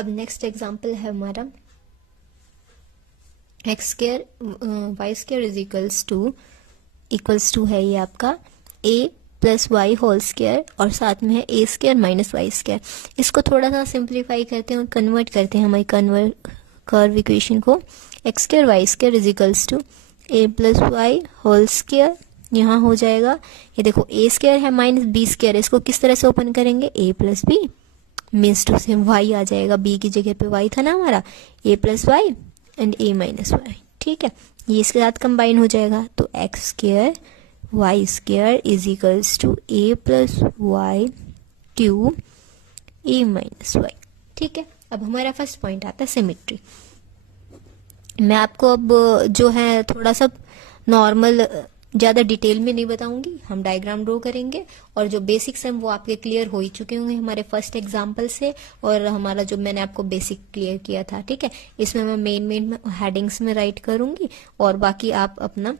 अब next example है हमारा x square y square equals to है ये आपका a plus y whole square और साथ में है a square minus y square. इसको थोड़ा सा सिंप्लीफाई करते हैं और कन्वर्ट करते हैं हमारी कर्व इक्वेशन को। X square y square is equals to a plus y whole square, यहाँ हो जाएगा ये देखो ए स्क्वायर है माइनस बी स्क्वायर, इसको किस तरह से ओपन करेंगे a plus b means to से वाई आ जाएगा, बी की जगह पे वाई था ना हमारा, a plus y and a minus y. ठीक है, ये इसके साथ कंबाइन हो जाएगा तो x square y square is equals to a plus y cube a minus y. ठीक है, अब हमारा फर्स्ट पॉइंट आता है सिमेट्री। मैं आपको अब जो है थोड़ा सा नॉर्मल ज़्यादा डिटेल में नहीं बताऊंगी, हम डायग्राम ड्रॉ करेंगे और जो बेसिक्स हैं वो आपके क्लियर हो ही चुके होंगे हमारे फर्स्ट एग्जाम्पल से और हमारा जो मैंने आपको बेसिक क्लियर किया था। ठीक है, इसमें मैं मेन हेडिंग्स में राइट करूंगी और बाकी आप अपना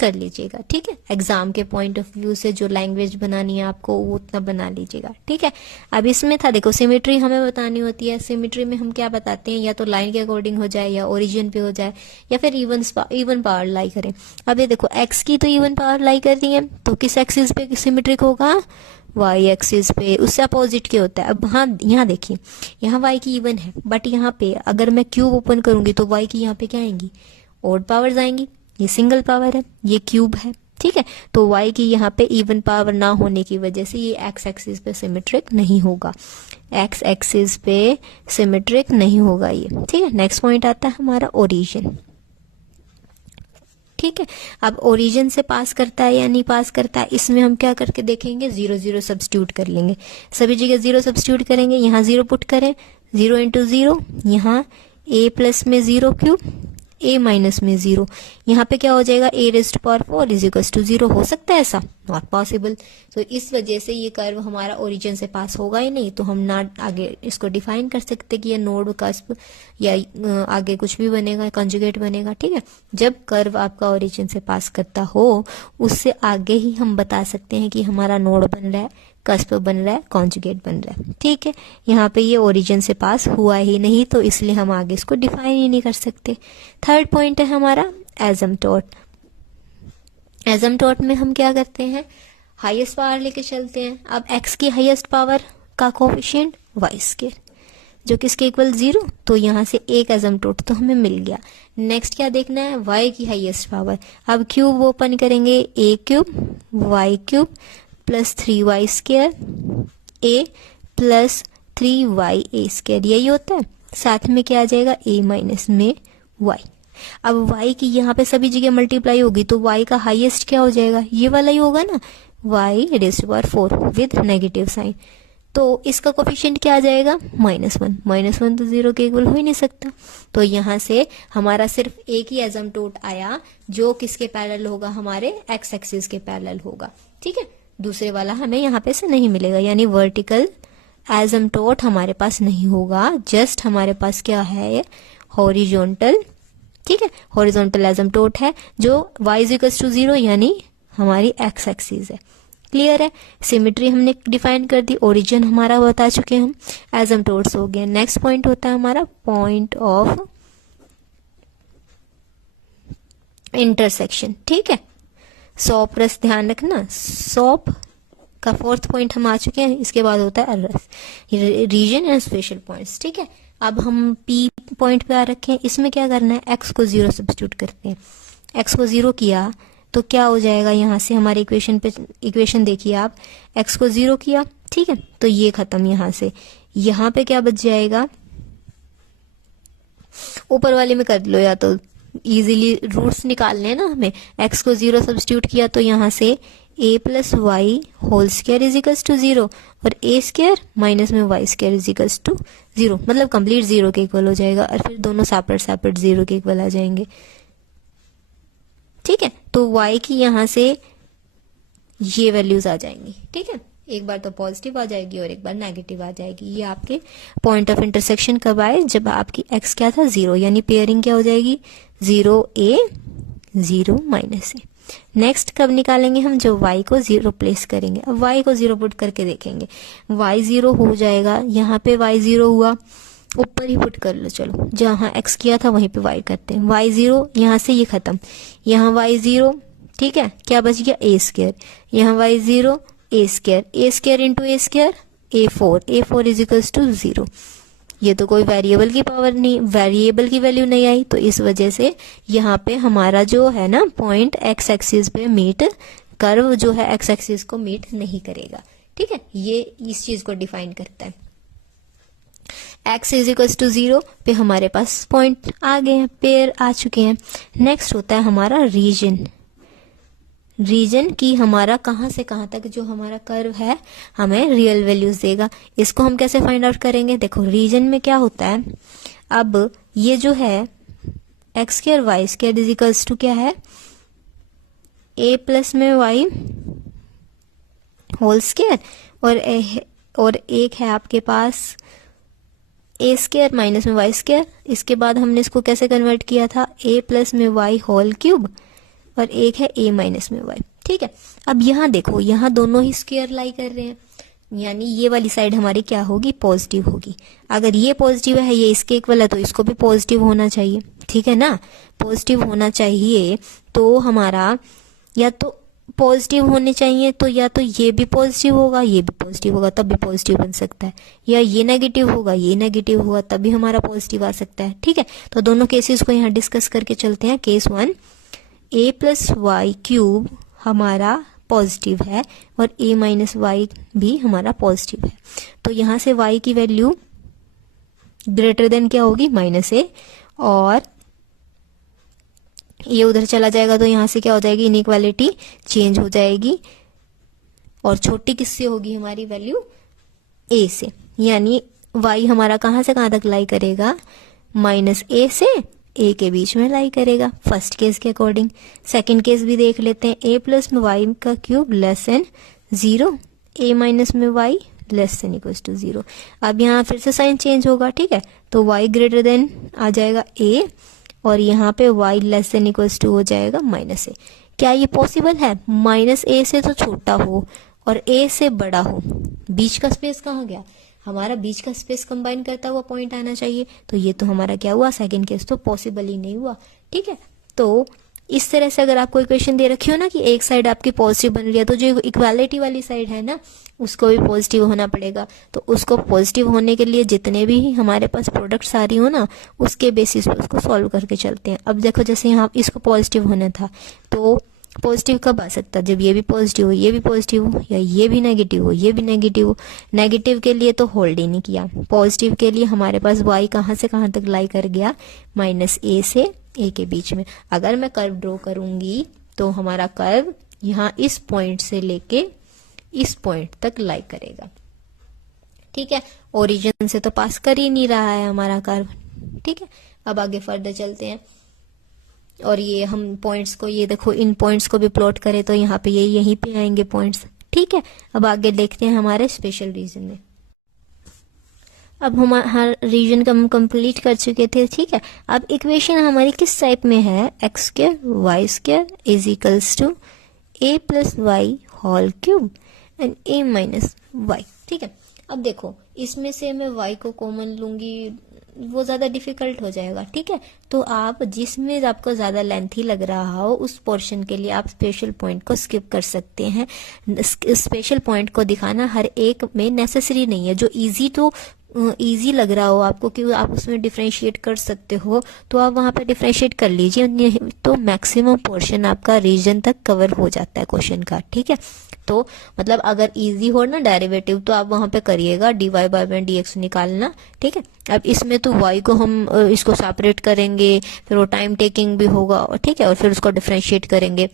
कर लीजिएगा। ठीक है, एग्जाम के पॉइंट ऑफ व्यू से जो लैंग्वेज बनानी है आपको वो उतना बना लीजिएगा। ठीक है, अब इसमें था देखो सिमेट्री हमें बतानी होती है। सिमेट्री में हम क्या बताते हैं, या तो लाइन के अकॉर्डिंग हो जाए या ओरिजिन पे हो जाए या फिर इवन पावर लाई करें। अब ये देखो एक्स की तो इवन पावर लाई कर रही है तो किस एक्सिस पे सिमेट्रिक होगा, वाई एक्सिस पे, उससे अपोजिट के होता है। अब हाँ यहाँ देखिए, यहाँ वाई की इवन है बट यहाँ पे अगर मैं क्यूब ओपन करूंगी तो वाई की यहाँ पे क्या आएंगी, ऑड पावर्स आएंगी। ये सिंगल पावर है, ये क्यूब है। ठीक है, तो y की यहाँ पे इवन पावर ना होने की वजह से ये x एक्सिस पे सिमेट्रिक नहीं होगा, x एक्सिस पे सिमेट्रिक नहीं होगा ये। ठीक है, नेक्स्ट पॉइंट आता है हमारा ओरिजिन। ठीक है, अब ओरिजिन से पास करता है या नहीं पास करता है, इसमें हम क्या करके देखेंगे, 0 0 सब्स्टिट्यूट कर लेंगे। सभी जगह 0 सब्स्टिट्यूट करेंगे, यहाँ 0 पुट करें, 0 इंटू 0, यहाँ a प्लस में 0 क्यूब, a माइनस में 0, यहाँ पे क्या हो जाएगा, a raised to power 4 is equals to 0। हो सकता है ऐसा, नॉट पॉसिबल। तो इस वजह से ये कर्व हमारा ओरिजिन से पास होगा ही नहीं, तो हम ना आगे इसको डिफाइन कर सकते कि ये नोड कस्प या आगे कुछ भी बनेगा, कंजुगेट बनेगा। ठीक है, जब कर्व आपका ओरिजिन से पास करता हो उससे आगे ही हम बता सकते हैं कि हमारा नोड बन रहा है, कस्प बन रहा है, कॉन्जुगेट बन रहा है। ठीक है, यहाँ पे ये ओरिजिन से पास हुआ ही नहीं तो इसलिए हम आगे इसको डिफाइन ही नहीं कर सकते। थर्ड पॉइंट है हमारा एसिम्प्टोट। एसिम्प्टोट में हम क्या करते हैं, हाईएस्ट पावर लेके चलते हैं। अब x की हाईएस्ट पावर का कोफिशिएंट वाई स्क्वायर जो किसके इक्वल 0, तो यहाँ से एक एसिम्प्टोट तो हमें मिल गया। नेक्स्ट क्या देखना है, y की हाईएस्ट पावर। अब क्यूब ओपन करेंगे, a cube y cube plus 3y square a plus 3y a square, यही होता है। साथ में क्या आ जाएगा, a माइनस में y। अब y की यहाँ पे सभी जगह मल्टीप्लाई होगी तो y का हाईएस्ट क्या हो जाएगा, ये वाला ही होगा ना, y raised to power 4 with negative sign. तो इसका कोफिशिएंट क्या आ जाएगा, -1। -1 तो 0 के इक्वल हो ही नहीं सकता। तो यहाँ से हमारा सिर्फ एक ही एसिम्प्टोट आया जो किसके पैरेलल होगा, हमारे x एक्सिस के पैरेलल होगा। ठीक है, दूसरे वाला हमें यहाँ पे से नहीं मिलेगा, यानी वर्टिकल एसिम्प्टोट हमारे पास नहीं होगा। जस्ट हमारे पास क्या है, हॉरिजॉन्टल। ठीक है, हॉरिजॉन्टल एसिम्प्टोट है जो y इज इक्वल्स टू 0 यानी हमारी x एक्सिस है। क्लियर है, सिमेट्री हमने डिफाइन कर दी, ओरिजिन हमारा बता चुके हैं हम, एसिम्प्टोट्स हो गए। नेक्स्ट पॉइंट होता है हमारा पॉइंट ऑफ इंटरसेक्शन। ठीक है, सॉप रस ध्यान रखना, सॉप का फोर्थ पॉइंट हम आ चुके हैं। इसके बाद होता है रस, रीजन एंड स्पेशल पॉइंट्स। ठीक है, अब हम पी पॉइंट पे आ रखे हैं। इसमें क्या करना है, एक्स को 0 सब्स्टिट्यूट करते हैं। एक्स को 0 किया तो क्या हो जाएगा, यहाँ से हमारे इक्वेशन देखिए आप, एक्स को 0 किया, ठीक है, तो ये खत्म। यहाँ से यहाँ पे क्या बच जाएगा, ऊपर वाले में कर लो, या तो इजीली रूट्स निकालने हैं ना हमें। एक्स को 0 सब्स्टिट्यूट किया तो यहाँ से a plus y whole square is equals to 0 और a स्क्वायर माइनस में y square is equals to 0, मतलब कंप्लीट 0 के इक्वल हो जाएगा और फिर दोनों सेपरेट 0 के इक्वल आ जाएंगे। ठीक है, तो y की यहाँ से ये वैल्यूज आ जाएंगी। ठीक है, एक बार तो पॉजिटिव आ जाएगी और एक बार नेगेटिव आ जाएगी। ये आपके पॉइंट ऑफ इंटरसेक्शन कब आए, जब आपकी x क्या था 0, यानी पेयरिंग क्या हो जाएगी 0a 0 माइनस a। नेक्स्ट कब निकालेंगे हम, जब y को 0 प्लेस करेंगे। अब y को 0 पुट करके देखेंगे, y 0 हो जाएगा, यहाँ पे y 0 हुआ ऊपर ही पुट कर लो, चलो जहाँ x किया था वहीं पे y करते हैं। y0 यहाँ से ये खत्म, यहाँ y0, ठीक है, क्या बच गया a स्क्वायर, यहाँ y0 a square into a square a4 is equals to 0। ये तो कोई वेरिएबल की पावर नहीं, वेरिएबल की वैल्यू नहीं आई, तो इस वजह से यहाँ पे हमारा जो है ना पॉइंट x एक्सिस पे मीट, कर्व जो है x एक्सिस को मीट नहीं करेगा। ठीक है, ये इस चीज को डिफाइन करता है। x इज इक्वल टू 0 पे हमारे पास पॉइंट आ गए हैं, पेयर आ चुके हैं। नेक्स्ट होता है हमारा रीजन। रीजन की हमारा कहाँ से कहाँ तक जो हमारा कर्व है हमें रियल वैल्यूज देगा। इसको हम कैसे फाइंड आउट करेंगे, देखो रीजन में क्या होता है, अब ये जो है x square y square is equals to क्या है, a प्लस में y होल स्क्वायर, और एक है आपके पास a स्क्वायर माइनस में y स्क्वायर। इसके बाद हमने इसको कैसे कन्वर्ट किया था, a प्लस में y होल क्यूब, और एक है a माइनस में y। ठीक है, अब यहाँ देखो, यहाँ दोनों ही स्क्वायर लाई कर रहे हैं, यानी ये वाली साइड हमारी क्या होगी, पॉजिटिव होगी। अगर ये पॉजिटिव है, ये इसके इक्वल है, तो इसको भी पॉजिटिव होना चाहिए। ठीक है ना, पॉजिटिव होना चाहिए, तो हमारा या तो पॉजिटिव होने चाहिए, तो या तो ये भी पॉजिटिव होगा, ये भी पॉजिटिव होगा, तब भी पॉजिटिव बन सकता है, या ये नेगेटिव होगा, ये नेगेटिव होगा, तब भी हमारा पॉजिटिव आ सकता है। ठीक है, तो दोनों केसेस को यहाँ डिस्कस करके चलते हैं। Case 1, a plus y cube हमारा पॉजिटिव है और a माइनस वाई भी हमारा पॉजिटिव है, तो यहाँ से y की वैल्यू ग्रेटर देन क्या होगी, -a, और ये उधर चला जाएगा, तो यहाँ से क्या हो जाएगी, इनइक्वालिटी चेंज हो जाएगी, और छोटी किससे होगी हमारी वैल्यू, a से, यानी y हमारा कहाँ से कहाँ तक लाई करेगा, -a से a के बीच में लाई करेगा, फर्स्ट केस के अकॉर्डिंग। सेकंड केस भी देख लेते हैं, a प्लस में वाई का cube less than 0, a minus में y less than equal to 0। अब यहाँ फिर से साइन चेंज होगा। ठीक है, तो y ग्रेटर देन आ जाएगा a, और यहाँ पे y less than equal to हो जाएगा -a। क्या ये पॉसिबल है, -a से तो छोटा हो और a से बड़ा हो, बीच का स्पेस कहाँ गया, हमारा बीच का स्पेस कंबाइन करता हुआ पॉइंट आना चाहिए, तो ये तो हमारा क्या हुआ, सेकंड केस तो पॉसिबल ही नहीं हुआ। ठीक है, तो इस तरह से अगर आपको इक्वेशन दे रखी हो ना कि एक साइड आपकी पॉजिटिव बन रही है, तो जो इक्वालिटी वाली साइड है ना उसको भी पॉजिटिव होना पड़ेगा। तो उसको पॉजिटिव होने के लिए जितने भी हमारे पास प्रोडक्ट्स आ रही हो ना, उसके बेसिस पर उसको सॉल्व करके चलते हैं। अब देखो, जैसे यहाँ इसको पॉजिटिव होना था, तो पॉजिटिव कब आ सकता है, जब ये भी पॉजिटिव हो, ये भी पॉजिटिव हो, या ये भी नेगेटिव हो, ये भी नेगेटिव हो। नेगेटिव के लिए तो होल्ड ही नहीं किया, पॉजिटिव के लिए हमारे पास y कहाँ से कहाँ तक लाई कर गया, -a से a के बीच में। अगर मैं कर्व ड्रॉ करूंगी तो हमारा कर्व यहाँ इस पॉइंट से लेके इस पॉइंट तक लाई करेगा। ठीक है, ओरिजिन से तो पास कर ही नहीं रहा है हमारा कर्व। ठीक है, अब आगे फर्दर चलते हैं, और ये हम पॉइंट्स को, ये देखो इन पॉइंट्स को भी प्लॉट करें तो यहाँ पे ये यहीं पे आएंगे पॉइंट्स। ठीक है, अब आगे देखते हैं हमारे स्पेशल रीजन में। अब हमारा रीजन का हम कंप्लीट कर चुके थे। ठीक है, अब इक्वेशन हमारी किस टाइप में है, x square y square is equals to a plus y whole cube and a minus y. ठीक है, अब देखो इसमें से मैं y को कॉमन लूंगी, वो ज्यादा डिफिकल्ट हो जाएगा। ठीक है, तो आप जिसमें आपको ज्यादा लेंथी लग रहा हो उस पोर्शन के लिए आप स्पेशल पॉइंट को स्किप कर सकते हैं। स्पेशल पॉइंट को दिखाना हर एक में नेसेसरी नहीं है। जो इजी तो इजी लग रहा हो आपको कि आप उसमें डिफरेंशिएट कर सकते हो, तो आप वहां पे डिफरेंशिएट कर लीजिए, तो मैक्सिमम पोर्शन आपका रीजन तक कवर हो जाता है क्वेश्चन का। ठीक है, तो मतलब अगर इजी हो ना डेरिवेटिव, तो आप वहां पे करिएगा dy/dx निकालना। ठीक है, अब इसमें तो y को हम इसको सेपरेट करेंगे, फिर वो टाइम टेकिंग भी होगा। ठीक है, और फिर उसको डिफरेंशिएट करेंगे,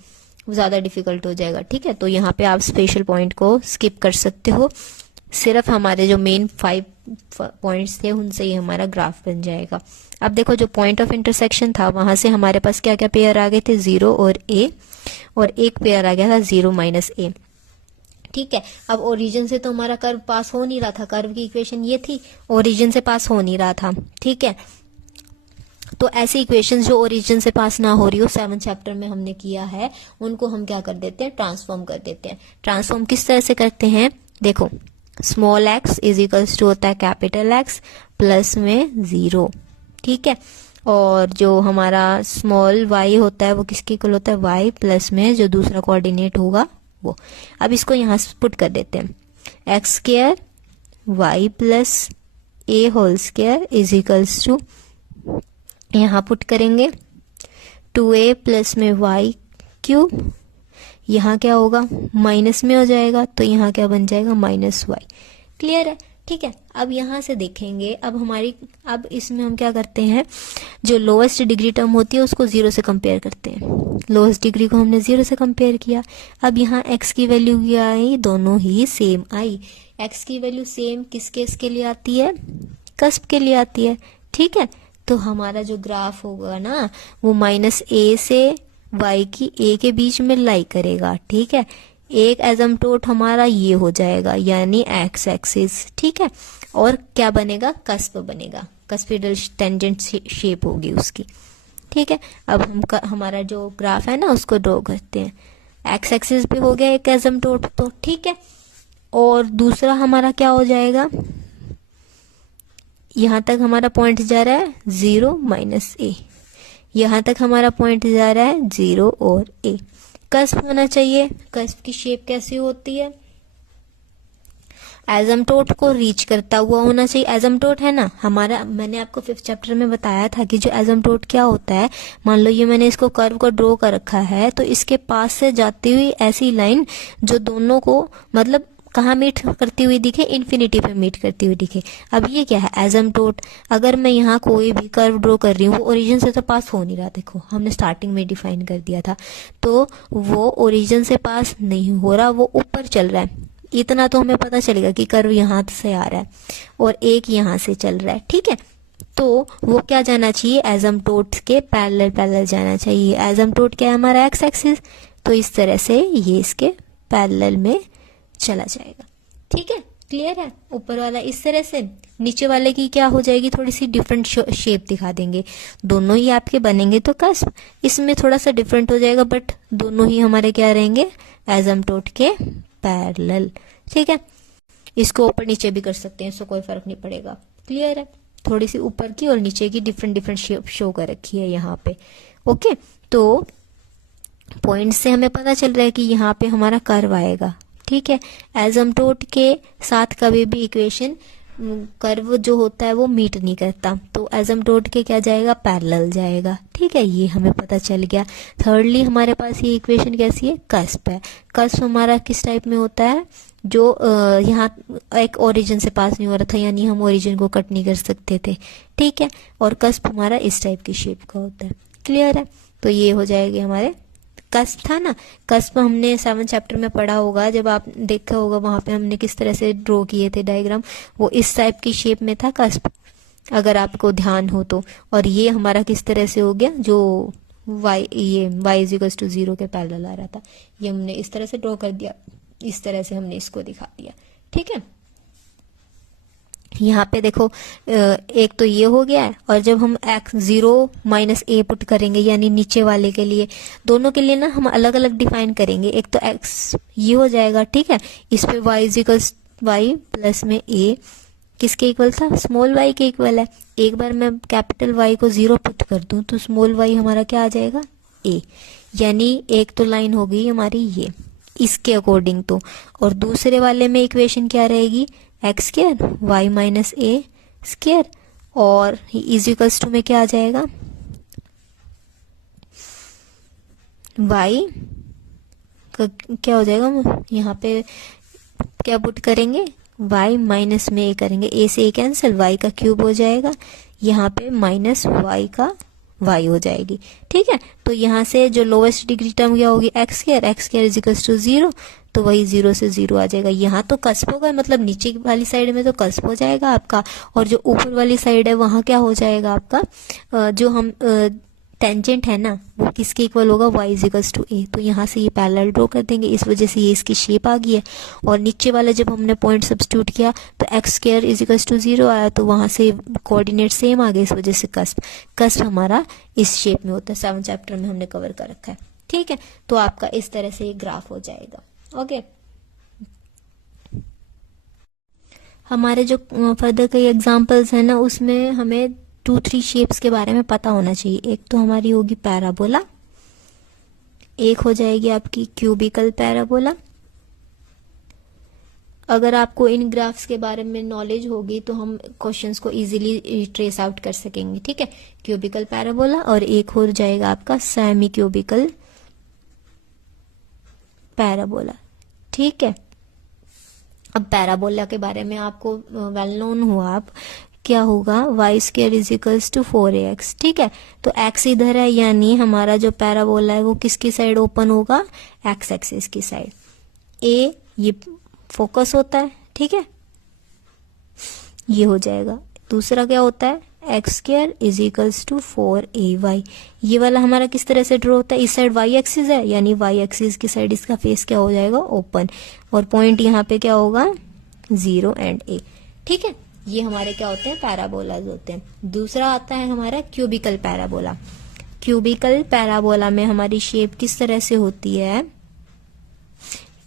ज्यादा डिफिकल्ट हो जाएगा। ठीक है, तो यहाँ पे आप स्पेशल पॉइंट को स्किप कर सकते हो, सिर्फ हमारे जो मेन 5 पॉइंट्स थे उनसे ही हमारा ग्राफ बन जाएगा। अब देखो, जो पॉइंट ऑफ इंटरसेक्शन था वहां से हमारे पास क्या क्या पेयर आ गए थे, 0 और a, और एक पेयर आ गया था 0 माइनस a। ठीक है, अब ओरिजिन से तो हमारा कर्व पास हो नहीं रहा था, कर्व की इक्वेशन ये थी, ओरिजिन से पास हो नहीं रहा था। ठीक है, तो ऐसी इक्वेशंस जो ओरिजिन से पास ना हो रही हो, 7 चैप्टर में हमने किया है, उनको हम क्या कर देते हैं, ट्रांसफॉर्म कर देते हैं। ट्रांसफॉर्म किस तरह से करते हैं, देखो small x is equals to होता है कैपिटल एक्स प्लस में 0, ठीक है। और जो हमारा स्मॉल वाई होता है वो किसके इक्वल होता है, वाई प्लस में जो दूसरा कोऑर्डिनेट होगा वो। अब इसको यहाँ से पुट कर देते हैं, x square y plus a whole square is equals to, यहाँ पुट करेंगे 2a प्लस में वाई क्यूब, यहाँ क्या होगा माइनस में हो जाएगा, तो यहाँ क्या बन जाएगा माइनस वाई। क्लियर है, ठीक है। अब यहाँ से देखेंगे, अब इसमें हम क्या करते हैं, जो लोएस्ट डिग्री टर्म होती है उसको 0 से कंपेयर करते हैं। लोएस्ट डिग्री को हमने 0 से कंपेयर किया। अब यहाँ x की वैल्यू क्या आई, दोनों ही सेम आई। x की वैल्यू सेम किस केस के लिए आती है, कस्प के लिए आती है, ठीक है। तो हमारा जो ग्राफ होगा ना वो -a से y की a के बीच में लाई करेगा, ठीक है। एक एजम्प्टोट हमारा ये हो जाएगा यानी एक्स एक्सिस, ठीक है। और क्या बनेगा, कस्प बनेगा, कस्पिडल टेंजेंट शेप होगी उसकी, ठीक है। अब हमारा जो ग्राफ है ना उसको ड्रॉ करते हैं। एक्स एक्सिस पे हो गया एक एजम्प्टोट तो, ठीक है। और दूसरा हमारा क्या हो जाएगा, यहां तक हमारा पॉइंट जा रहा है 0 - a, यहां तक हमारा पॉइंट जा रहा है 0 और a। कस्प होना चाहिए, कस्प की शेप कैसी होती है, एजम्प्टोट को रीच करता हुआ होना चाहिए। एजम्प्टोट है ना हमारा, मैंने आपको 5th चैप्टर में बताया था कि जो एजम्प्टोट क्या होता है, मान लो ये मैंने इसको कर्व को ड्रॉ कर रखा है, तो इसके पास से जाती हुई ऐसी लाइन जो दोनों को मतलब कहाँ मीट करती हुई दिखे, इन्फिनिटी पे मीट करती हुई दिखे। अब ये क्या है, एजम्प्टोट। अगर मैं यहाँ कोई भी कर्व ड्रॉ कर रही हूँ, वो ओरिजिन से तो पास हो नहीं रहा, देखो हमने स्टार्टिंग में डिफाइन कर दिया था, तो वो ओरिजिन से पास नहीं हो रहा, वो ऊपर चल रहा है। इतना तो हमें पता चलेगा कि कर्व यहाँ से आ रहा है और एक यहाँ से चल रहा है, ठीक है। तो वो क्या जाना चाहिए, एजम्प्टोट के पैरेलल पैरेलल जाना चाहिए। एजम्प्टोट क्या है हमारा, एक्स एक्सिस, तो इस तरह से ये इसके पैरेलल में चला जाएगा, ठीक है। क्लियर है, ऊपर वाला इस तरह से, नीचे वाले की क्या हो जाएगी, थोड़ी सी डिफरेंट शेप दिखा देंगे। दोनों ही आपके बनेंगे तो कस्प, इसमें थोड़ा सा डिफरेंट हो जाएगा, बट दोनों ही हमारे क्या रहेंगे, एजम्प्टोट के पैरेलल, ठीक है। इसको ऊपर नीचे भी कर सकते हैं, इसको कोई फर्क नहीं पड़ेगा। क्लियर है, थोड़ी सी ऊपर की और नीचे की डिफरेंट डिफरेंट शेप शो कर रखी है यहाँ पे, ओके। तो पॉइंट से हमें पता चल रहा है कि यहाँ पे हमारा कर्व आएगा, ठीक है। एजम्प्टोट के साथ कभी भी इक्वेशन कर्व जो होता है वो मीट नहीं करता, तो एजम्प्टोट के क्या जाएगा, पैरेलल जाएगा, ठीक है। ये हमें पता चल गया। थर्डली हमारे पास ये इक्वेशन कैसी है, कस्प है। कस्प हमारा किस टाइप में होता है, जो यहाँ एक ओरिजिन से पास नहीं हो रहा था, यानी हम ओरिजिन को कट नहीं कर सकते थे, ठीक है। और कस्प हमारा इस टाइप की शेप का होता है। क्लियर है, तो ये हो जाएगी हमारे कस्प था ना। कस्प हमने 7th चैप्टर में पढ़ा होगा, जब आप देखा होगा वहां पे हमने किस तरह से ड्रॉ किए थे डायग्राम, वो इस टाइप की शेप में था कस्प, अगर आपको ध्यान हो तो। और ये हमारा किस तरह से हो गया, जो ये y = 0 के पैरेलल आ रहा था, ये हमने इस तरह से ड्रॉ कर दिया, इस तरह से हमने इसको दिखा दिया, ठीक है। यहाँ पे देखो एक तो ये हो गया है, और जब हम x 0 - a पुट करेंगे यानी नीचे वाले के लिए, दोनों के लिए ना हम अलग अलग डिफाइन करेंगे। एक तो x ये हो जाएगा, ठीक है। इस पे y प्लस में a किसके इक्वल था, स्मॉल y के इक्वल है। एक बार मैं कैपिटल Y को 0 पुट कर दूं तो स्मॉल y हमारा क्या आ जाएगा, a, यानी एक तो लाइन हो गई हमारी ये इसके अकॉर्डिंग तो। और दूसरे वाले में इक्वेशन क्या रहेगी, x² y - a², और इज टू में क्या आ जाएगा, y का क्या हो जाएगा, यहाँ पे क्या पुट करेंगे, y माइनस में a करेंगे, a से a कैंसिल, y का क्यूब हो जाएगा, यहाँ पे -y का y हो जाएगी, ठीक है। तो यहाँ से जो लोवेस्ट डिग्री टर्म क्या होगी, x² = 0, तो वही 0 से 0 आ जाएगा। यहाँ तो कस्प होगा, मतलब नीचे वाली साइड में तो कस्प हो जाएगा आपका, और जो ऊपर वाली साइड है वहाँ क्या हो जाएगा आपका, जो हम टेंजेंट है ना वो किसके इक्वल होगा, y = a। तो यहाँ से ये पैरेलल ड्रॉ कर देंगे, इस वजह से ये इसकी शेप आ गई है। और नीचे वाला जब हमने पॉइंट सब्स्टिट्यूट किया तो x² = 0 आया, तो वहाँ से कोऑर्डिनेट सेम आ गए, इस वजह से कस्प हमारा इस शेप में होता है। 7th चैप्टर में हमने कवर कर रखा है, ठीक है। तो आपका इस तरह से ये ग्राफ हो जाएगा, ओके। हमारे जो फर्दर कई एग्जांपल्स हैं ना, उसमें हमें 2-3 शेप्स के बारे में पता होना चाहिए। एक तो हमारी होगी पैराबोला, एक हो जाएगी आपकी क्यूबिकल पैराबोला। अगर आपको इन ग्राफ्स के बारे में नॉलेज होगी तो हम क्वेश्चंस को इजीली ट्रेस आउट कर सकेंगे, ठीक है। क्यूबिकल पैराबोला, और एक हो जाएगा आपका सेमी क्यूबिकल पैराबोला, ठीक है। अब पैराबोला के बारे में आपको वेल नोन हुआ, आप क्या होगा, y square is equals to 4ax, ठीक है। तो x इधर है, यानी हमारा जो पैराबोला है वो किसकी साइड ओपन होगा, x एक्सिस की साइड। a ये फोकस होता है, ठीक है, ये हो जाएगा। दूसरा क्या होता है, x square is equals to 4ay। ये वाला हमारा किस तरह से ड्रॉ होता है, इस साइड y एक्सिस है, यानी y एक्सिस की साइड इसका फेस क्या हो जाएगा, ओपन, और पॉइंट यहाँ पे क्या होगा, 0 एंड a, ठीक है। ये हमारे क्या होते हैं, पैराबोलाज होते हैं। दूसरा आता है हमारा क्यूबिकल पैराबोला। क्यूबिकल पैराबोला में हमारी शेप किस तरह से होती है,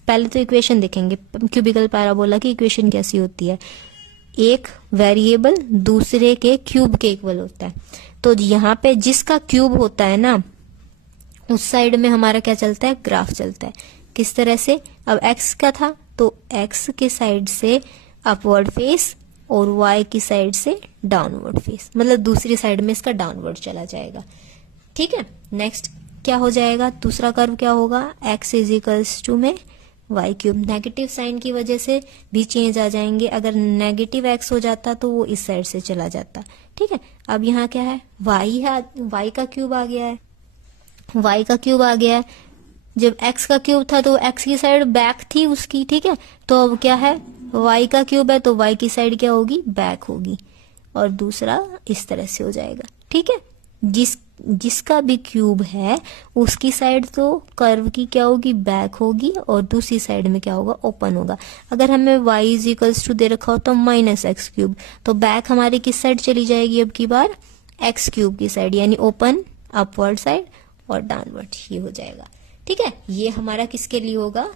पहले तो इक्वेशन देखेंगे, क्यूबिकल पैराबोला की इक्वेशन कैसी होती है, एक वेरिएबल दूसरे के क्यूब के इक्वल होता है। तो यहाँ पे जिसका क्यूब होता है ना, उस साइड में हमारा क्या चलता है, ग्राफ चलता है। किस तरह से, अब x का था तो x के साइड से अपवर्ड फेस और y की साइड से डाउनवर्ड फेस, मतलब दूसरी साइड में इसका डाउनवर्ड चला जाएगा, ठीक है। नेक्स्ट क्या हो जाएगा, दूसरा कर्व क्या होगा, x इज इक्वल्स टू में y क्यूब। नेगेटिव साइन की वजह से भी चेंज आ जाएंगे, अगर नेगेटिव x हो जाता तो वो इस साइड से चला जाता, ठीक है। अब यहाँ क्या है, y है, y का क्यूब आ गया है, y का क्यूब आ गया है। जब x का क्यूब था तो x की साइड बैक थी उसकी, ठीक है। तो अब क्या है, y का क्यूब है तो y की साइड क्या होगी, बैक होगी, और दूसरा इस तरह से हो जाएगा, ठीक है। जिसका भी क्यूब है उसकी साइड तो कर्व की क्या होगी, बैक होगी, और दूसरी साइड में क्या होगा, ओपन होगा। अगर हमें y इज इक्वल्स टू दे रखा हो तो -x क्यूब, तो बैक हमारी किस साइड चली जाएगी, अब की बार x क्यूब की साइड, यानी ओपन, अपवर्ड साइड और डाउनवर्ड, ये हो जाएगा, ठीक है। ये हमारा किसके लिए होगा,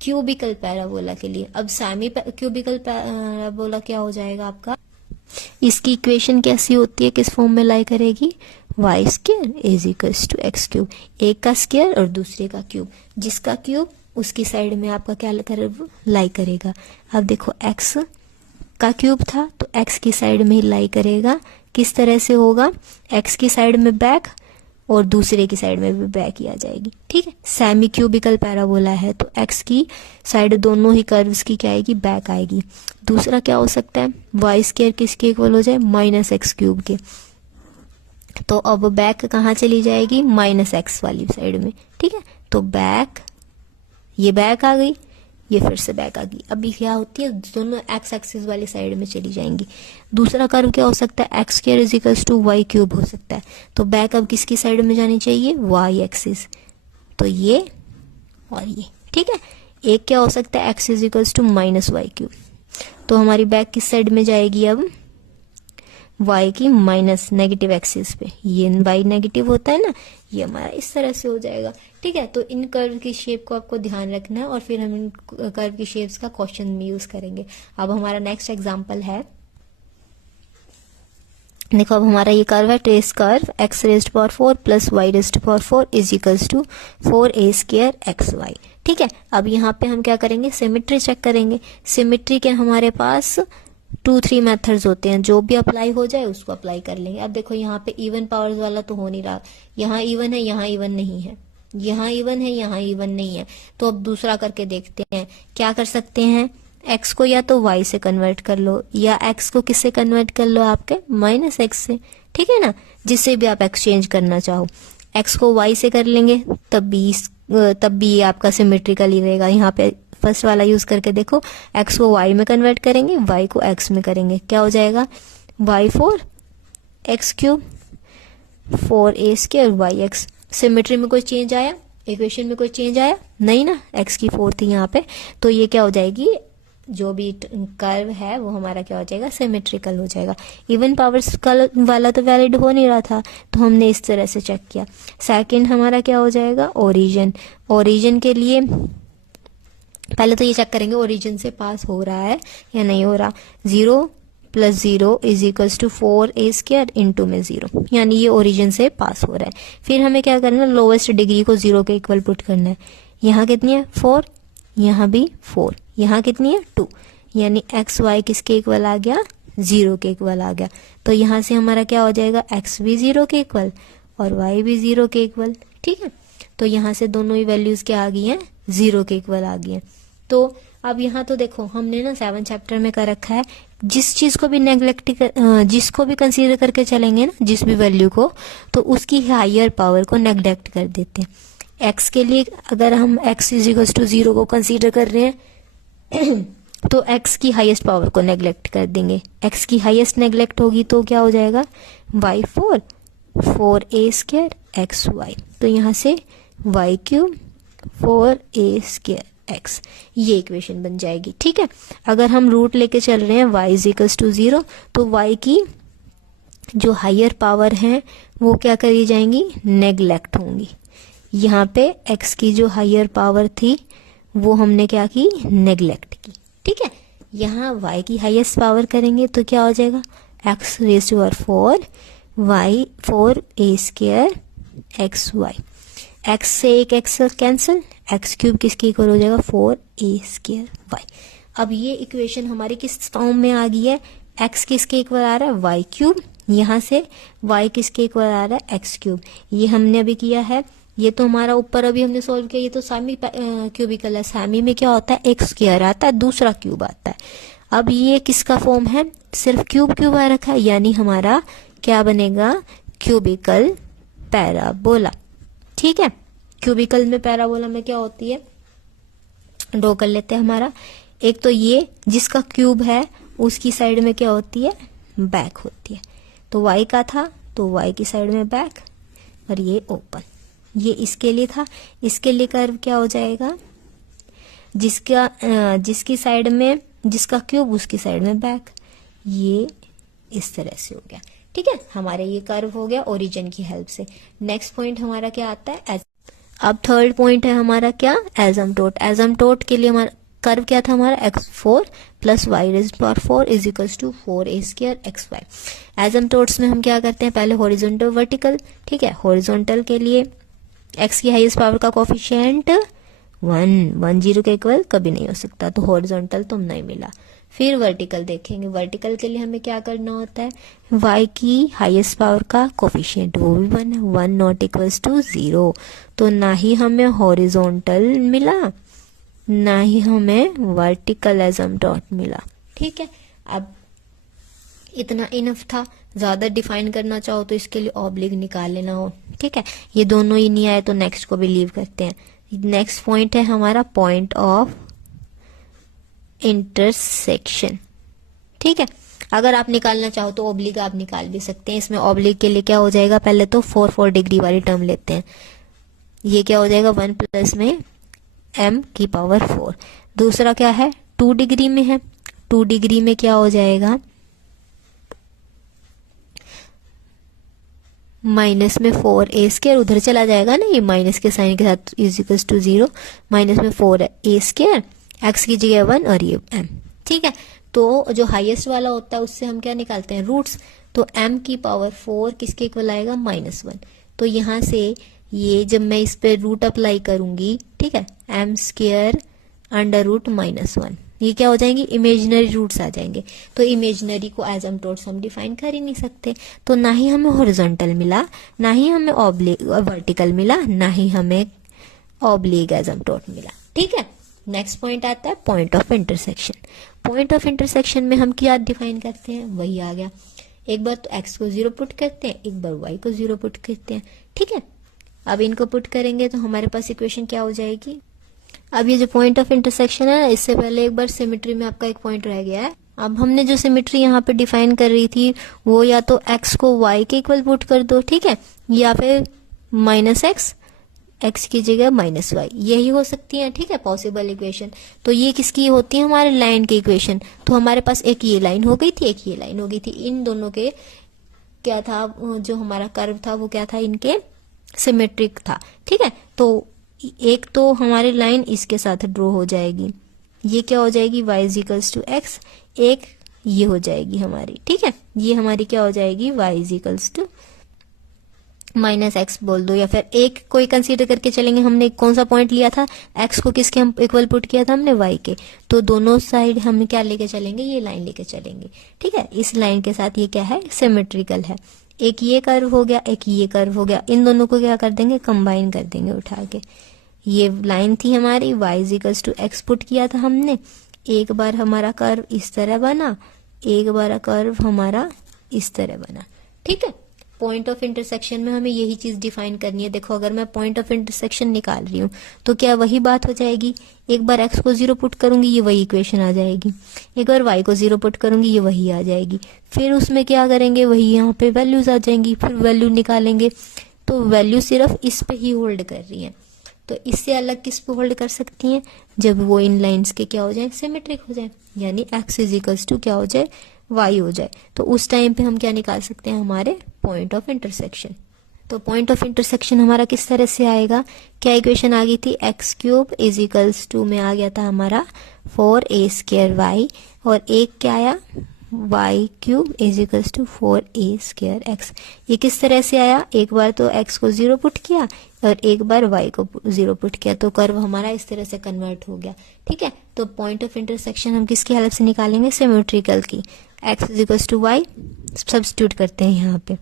क्यूबिकल पैराबोला के लिए। अब सेमी क्यूबिकल पैराबोला क्या हो जाएगा आपका, इसकी इक्वेशन कैसी होती है, किस फॉर्म में लाई करेगी, y square is equals to x cube, एक का स्क्वायर और दूसरे का क्यूब, जिसका क्यूब उसकी साइड में आपका क्या लाई करेगा। अब देखो x का क्यूब था तो x की साइड में ही लाई करेगा, किस तरह से होगा, x की साइड में बैक और दूसरे की साइड में भी बैक ही आ जाएगी, ठीक है। सेमी क्यूबिकल पैराबोला है तो x की साइड दोनों ही कर्व्स की क्या आएगी, बैक आएगी। दूसरा क्या हो सकता है, वाई स्क्वायर किसके इक्वल हो जाए, -x क्यूब के, तो अब बैक कहाँ चली जाएगी, -x वाली साइड में, ठीक है। तो बैक, ये बैक आ गई, ये फिर से बैक आ गई। अभी क्या होती है, दोनों x एक्सिस वाली साइड में चली जाएंगी। दूसरा कर्व क्या हो सकता है, x square is equals to y cube हो सकता है, तो बैक अब किसकी साइड में जानी चाहिए, y एक्सिस, तो ये और ये, ठीक है। एक क्या हो सकता है, x is equals to -y cube, तो हमारी बैक किस साइड में जाएगी, अब y की माइनस नेगेटिव एक्सिस पे, ये y नेगेटिव होता है ना, ये हमारा इस तरह से हो जाएगा, ठीक है। तो इन कर्व की शेप को आपको ध्यान रखना है और फिर हम इन कर्व की शेप्स का क्वेश्चन में यूज करेंगे। अब हमारा नेक्स्ट एग्जांपल है, देखो अब हमारा ये कर्व है, trace curve x raised power 4 plus y raised power 4 is equals to 4a square xy, ठीक है। अब यहाँ पे हम क्या करेंगे, सिमेट्री चेक करेंगे। सिमेट्री के हमारे पास 2-3 मेथड्स होते हैं, जो भी अप्लाई हो जाए उसको अप्लाई कर लेंगे। अब देखो यहाँ पे इवन पावर्स वाला तो हो नहीं रहा, यहाँ इवन है, यहाँ इवन नहीं है, यहाँ इवन है, यहाँ इवन नहीं है, तो अब दूसरा करके देखते हैं। क्या कर सकते हैं, x को या तो y से कन्वर्ट कर लो, या x को किससे कन्वर्ट कर लो, आपके -x से, ठीक है ना, जिससे भी आप एक्सचेंज करना चाहो। x को y से कर लेंगे तब भी ये आपका सिमेट्रिकल ही रहेगा। यहाँ पे फर्स्ट वाला यूज करके देखो, x को y में कन्वर्ट करेंगे, y को x में करेंगे, क्या हो जाएगा, y4 x cube 4a square yx। Symmetry में कोई चेंज आया, इक्वेशन में कोई चेंज आया नहीं ना, x की 4 थी यहाँ पे, तो ये क्या हो जाएगी, जो भी कर्व है वो हमारा क्या हो जाएगा, सिमेट्रिकल हो जाएगा। इवन पावर्स वाला तो वैलिड हो नहीं रहा था, तो हमने इस तरह से चेक किया। सेकंड हमारा क्या हो जाएगा, ओरिजिन। ओरिजिन के लिए पहले तो ये चेक करेंगे ओरिजिन से पास हो रहा है या नहीं हो रहा। 0 + 0 = 4a² इंटू में 0, यानी ये ओरिजिन से पास हो रहा है। फिर हमें क्या करना है, लोवेस्ट डिग्री को 0 के इक्वल पुट करना है। यहाँ कितनी है 4, यहाँ भी 4, यहाँ कितनी है 2, यानी एक्स वाई किसके इक्वल आ गया, 0 के इक्वल आ गया। तो यहाँ से हमारा क्या हो जाएगा, एक्स भी 0 के इक्वल और वाई भी 0 के इक्वल। ठीक है, तो यहाँ से दोनों ही वैल्यूज क्या आ गई हैं, 0 के इक्वल आ गई हैं। तो अब यहाँ तो देखो हमने ना 7 चैप्टर में कर रखा है, जिस चीज को भी जिसको भी कंसीडर करके चलेंगे ना, जिस भी वैल्यू को, तो उसकी हायर पावर को नेग्लेक्ट कर देते हैं। एक्स के लिए अगर हम x = 0 को कंसीडर कर रहे हैं तो x की हाईएस्ट पावर को नेग्लेक्ट कर देंगे। x की हाईएस्ट नेग्लेक्ट होगी तो क्या हो जाएगा, y4 4a² xy, तो यहाँ से y³ 4a² x, ये इक्वेशन बन जाएगी। ठीक है, अगर हम रूट लेके चल रहे हैं y = 0, तो y की जो हायर पावर है वो क्या करी जाएंगी, नेग्लेक्ट होंगी। यहाँ पे x की जो हायर पावर थी वो हमने क्या की, नेग्लेक्ट की। ठीक है, यहाँ y की हाईएस्ट पावर करेंगे तो क्या हो जाएगा, x⁴ y 4a² xy, x से एक x कैंसिल, x³ किसके इक्वल हो जाएगा, 4a² y। अब ये इक्वेशन हमारी किस फॉर्म में आ गई है, x किसके इक्वल आ रहा है, y³, यहाँ से y किसके इक्वल आ रहा है, x³। ये हमने अभी किया है, ये तो हमारा ऊपर अभी हमने सॉल्व किया, ये तो सेमी क्यूबिकल है। सेमी में क्या होता है, एक स्क्वायर आता है, दूसरा क्यूब आता है। अब ये किसका फॉर्म है, सिर्फ क्यूब आ रखा है, यानी हमारा क्या बनेगा, क्यूबिकल पैराबोला। ठीक है, क्यूबिकल में पैराबोला में क्या होती है, ड्रॉ कर लेते हैं हमारा। एक तो ये जिसका क्यूब है उसकी साइड में क्या होती है, बैक होती है। तो y का था तो y की साइड में बैक, और ये ओपन, ये इसके लिए था। इसके लिए कर्व क्या हो जाएगा, जिसकी साइड में जिसका क्यूब उसकी साइड में बैक, ये इस तरह से हो गया। ठीक है, हमारे ये कर्व हो गया ओरिजिन की हेल्प से। नेक्स्ट पॉइंट हमारा क्या आता है, अब थर्ड पॉइंट है हमारा क्या, एजम्पटोट। एजम्पटोट के लिए हमारा कर्व क्या था, हमारा x4 + y⁴ = 4a² xy। एजम्पटोट्स में हम क्या करते हैं, पहले हॉरिजॉन्टल वर्टिकल। ठीक है, हॉरिजॉन्टल के लिए x की हाईएस्ट पावर का कोफिशिएंट 1 0 के इक्वल कभी नहीं हो सकता, तो हॉरिजॉन्टल तो नहीं मिला। फिर वर्टिकल देखेंगे, वर्टिकल के लिए हमें क्या करना होता है, y की हाईएस्ट पावर का कोफिशिएंट वो भी 1 है, 1 ≠ 0, तो ना ही हमें हॉरिजॉन्टल मिला ना ही हमें वर्टिकल एजम्पटोट मिला। ठीक है, अब इतना इनफ था, ज्यादा डिफाइन करना चाहो तो इसके लिए ऑब्लिक निकाल लेना हो। ठीक है, ये दोनों ही नहीं आए तो नेक्स्ट को भी लीव करते हैं। नेक्स्ट पॉइंट है हमारा पॉइंट ऑफ इंटरसेक्शन। ठीक है, अगर आप निकालना चाहो तो ऑब्लिक आप निकाल भी सकते हैं। इसमें ऑब्लिक के लिए क्या हो जाएगा, पहले तो 4 डिग्री वाली टर्म लेते हैं। ये क्या हो जाएगा, 1 प्लस में m⁴। दूसरा क्या है, 2 डिग्री में है, 2 डिग्री में क्या हो जाएगा, माइनस में 4a², उधर चला जाएगा ना ये माइनस के साइन के साथ, = 0, माइनस में 4a², x की जगह 1 और ये m। ठीक है, तो जो हाईएस्ट वाला होता है उससे हम क्या निकालते हैं, रूट्स। तो m⁴ किसके इक्वल आएगा, -1। तो यहाँ से ये जब मैं इस पे रूट अप्लाई करूंगी, ठीक है, m² √-1, ये क्या हो जाएंगे, इमेजिनरी रूट्स आ जाएंगे। तो इमेजिनरी को एजम्पटोट्स हम डिफाइन कर ही नहीं सकते, तो ना ही हमें हॉरिजॉन्टल मिला, ना ही हमें वर्टिकल मिला, ना ही हमें ऑब्लिक एजम्पटोट मिला। ठीक है, नेक्स्ट पॉइंट आता है point of intersection. Point of intersection में हम क्या डिफाइन करते हैं, वही आ गया। एक बार तो x को 0 पुट करते हैं, एक बार y को 0 पुट करते हैं। ठीक है, अब इनको पुट करेंगे तो हमारे पास इक्वेशन क्या हो जाएगी। अब ये जो पॉइंट ऑफ इंटरसेक्शन है, इससे पहले एक बार सिमेट्री में आपका एक पॉइंट रह गया है। अब हमने जो सिमेट्री यहाँ पे डिफाइन कर रही थी वो या तो x को y के इक्वल पुट कर दो, ठीक है, या फिर -x, x की जगह -y, यही हो सकती है। ठीक है, पॉसिबल इक्वेशन। तो ये किसकी होती है, हमारे लाइन की इक्वेशन। तो हमारे पास एक ये लाइन हो गई थी, एक ये लाइन हो गई थी। इन दोनों के क्या था, जो हमारा कर्व था वो क्या था, इनके सिमेट्रिक था। ठीक है, तो एक तो हमारी लाइन इसके साथ ड्रॉ हो जाएगी, ये क्या हो जाएगी y is equals to x, एक ये हो जाएगी हमारी, ठीक है, ये हमारी क्या हो जाएगी y is equals to minus x बोल दो, या फिर एक कोई कंसीडर करके चलेंगे। हमने कौन सा पॉइंट लिया था, एक्स को किसके हम इक्वल पुट किया था हमने, वाई के, तो दोनों साइड हम क्या लेके चलेंगे, ये लाइन लेके चलेंगे, ठीक है। इस लाइन के साथ ये क्या है, सिमेट्रिकल है, एक ये कर्व हो गया, एक ये कर्व हो गया, इन दोनों को क्या कर देंगे, कंबाइन कर देंगे उठा के। ये लाइन थी हमारी, y is equals to x put किया था हमने, एक बार हमारा कर्व इस तरह बना, एक बार कर्व हमारा इस तरह बना, ठीक है। पॉइंट ऑफ इंटरसेक्शन में हमें यही चीज डिफाइन करनी है। देखो अगर मैं पॉइंट ऑफ इंटरसेक्शन निकाल रही हूँ तो क्या वही बात हो जाएगी, एक बार एक्स को 0 पुट करूंगी ये वही इक्वेशन आ जाएगी, एक बार वाई को 0 पुट करूंगी ये वही आ जाएगी, फिर उसमें क्या करेंगे, वही यहाँ पे वैल्यूज आ जाएंगी, फिर वैल्यू निकालेंगे तो वैल्यू सिर्फ इस पे ही होल्ड कर रही है। तो इससे अलग किस पे होल्ड कर सकती हैं, जब वो इन लाइन्स के क्या हो जाए, सिमेट्रिक हो जाए, यानी एक्स इज इक्वल्स टू क्या हो जाए, वाई हो जाए। तो उस टाइम पे हम क्या निकाल सकते हैं, हमारे पॉइंट ऑफ इंटरसेक्शन। तो पॉइंट ऑफ इंटरसेक्शन हमारा किस तरह से आएगा, क्या इक्वेशन आ गई थी, x cube is equals to में आ गया था हमारा 4a² वाई, और एक क्या आया, y cube is equals to 4a² x. ये किस तरह से आया, एक बार तो एक्स को 0 पुट किया और एक बार वाई को 0 पुट किया, तो कर्व हमारा इस तरह से कन्वर्ट हो गया, ठीक है। तो पॉइंट ऑफ इंटरसेक्शन हम किसकी हेल्प से निकालेंगे, सिमेट्रिकल की, x is equals to y, substitute करते हैं यहाँ पे,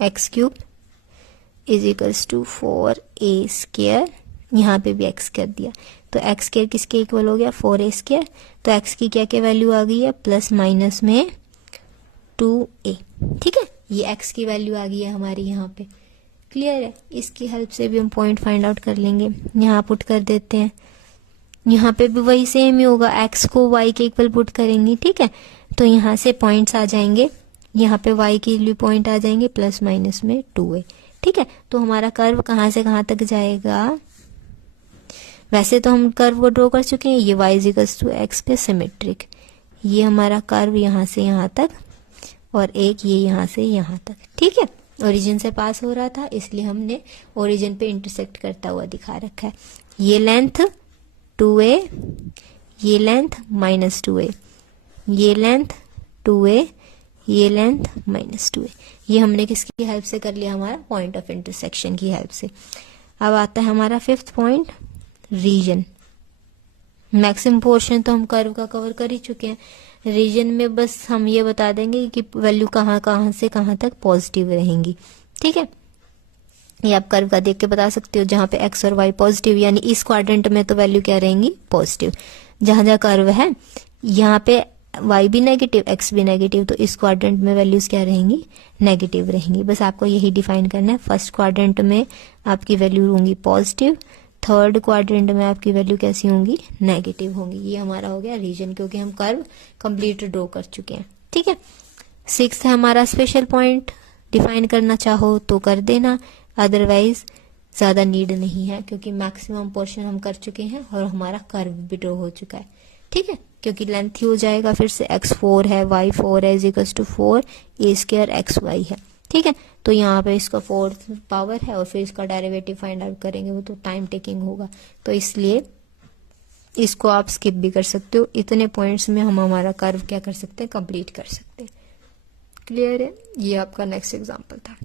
x cube is equals to 4a², यहाँ पे भी एक्स कर दिया, तो एक्स स्क्वायर किसके इक्वल हो गया, 4a², तो एक्स की क्या क्या वैल्यू आ गई है, प्लस माइनस में 2a, ठीक है, ये एक्स की वैल्यू आ गई है हमारी यहाँ पे, क्लियर है। इसकी हेल्प से भी हम पॉइंट फाइंड आउट कर लेंगे, यहाँ पुट कर देते हैं, यहाँ पे भी वही सेम ही होगा, एक्स को वाई के इक्वल पुट करेंगे, ठीक है, तो यहाँ से पॉइंट्स आ जाएंगे, यहाँ पे वाई के लिए पॉइंट आ जाएंगे प्लस माइनस में 2a, ठीक है। तो हमारा कर्व कहाँ से कहाँ तक जाएगा, वैसे तो हम कर्व को ड्रॉ कर चुके हैं, ये y is equals to x पे सिमेट्रिक, ये हमारा कर्व यहाँ से यहाँ तक और एक ये यहाँ से यहाँ तक, ठीक है। ओरिजिन से पास हो रहा था इसलिए हमने ओरिजिन पे इंटरसेक्ट करता हुआ दिखा रखा है। ये लेंथ 2a, ये लेंथ माइनस 2a, ये लेंथ 2a, ये लेंथ माइनस 2a, ये हमने किसकी हेल्प से कर लिया, हमारा पॉइंट ऑफ इंटरसेक्शन की हेल्प से। अब आता है हमारा 5th point, reason. Maximum portion तो हम कर्व का कवर कर ही चुके हैं, रीजन में बस हम ये बता देंगे कि वैल्यू कहाँ कहाँ से कहाँ तक पॉजिटिव रहेंगी, ठीक है। ये आप कर्व का देख के बता सकते हो, जहाँ पे एक्स और वाई पॉजिटिव, यानी इस क्वाड्रेंट में तो वैल्यू क्या रहेंगी, पॉजिटिव। जहां जहां कर्व है यहाँ पे वाई भी नेगेटिव एक्स भी नेगेटिव, तो इस क्वाड्रेंट में वैल्यूज क्या रहेंगी, नेगेटिव रहेंगी। बस आपको यही डिफाइन करना है, फर्स्ट क्वाड्रेंट में आपकी वैल्यू होंगी पॉजिटिव, थर्ड क्वाड्रेंट में आपकी वैल्यू कैसी होंगी, नेगेटिव होंगी। ये हमारा हो गया रीजन, क्योंकि हम कर्व कंप्लीट ड्रॉ कर चुके हैं, ठीक है। 6th है हमारा स्पेशल पॉइंट, डिफाइन करना चाहो तो कर देना, अदरवाइज ज्यादा नीड नहीं है, क्योंकि मैक्सिमम पोर्शन हम कर चुके हैं और हमारा कर्व भी ड्रॉ हो चुका है, ठीक है। क्योंकि लेंथ ही हो जाएगा, फिर से x4 है, y4 है, is equals to 4a² xy है, ठीक है। तो यहाँ पे इसका 4th पावर है और फिर इसका डेरिवेटिव फाइंड आउट करेंगे, वो तो टाइम टेकिंग होगा, तो इसलिए इसको आप स्किप भी कर सकते हो। इतने पॉइंट्स में हम हमारा कर्व क्या कर सकते हैं, कंप्लीट कर सकते हैं, क्लियर है। ये आपका नेक्स्ट एग्जाम्पल था।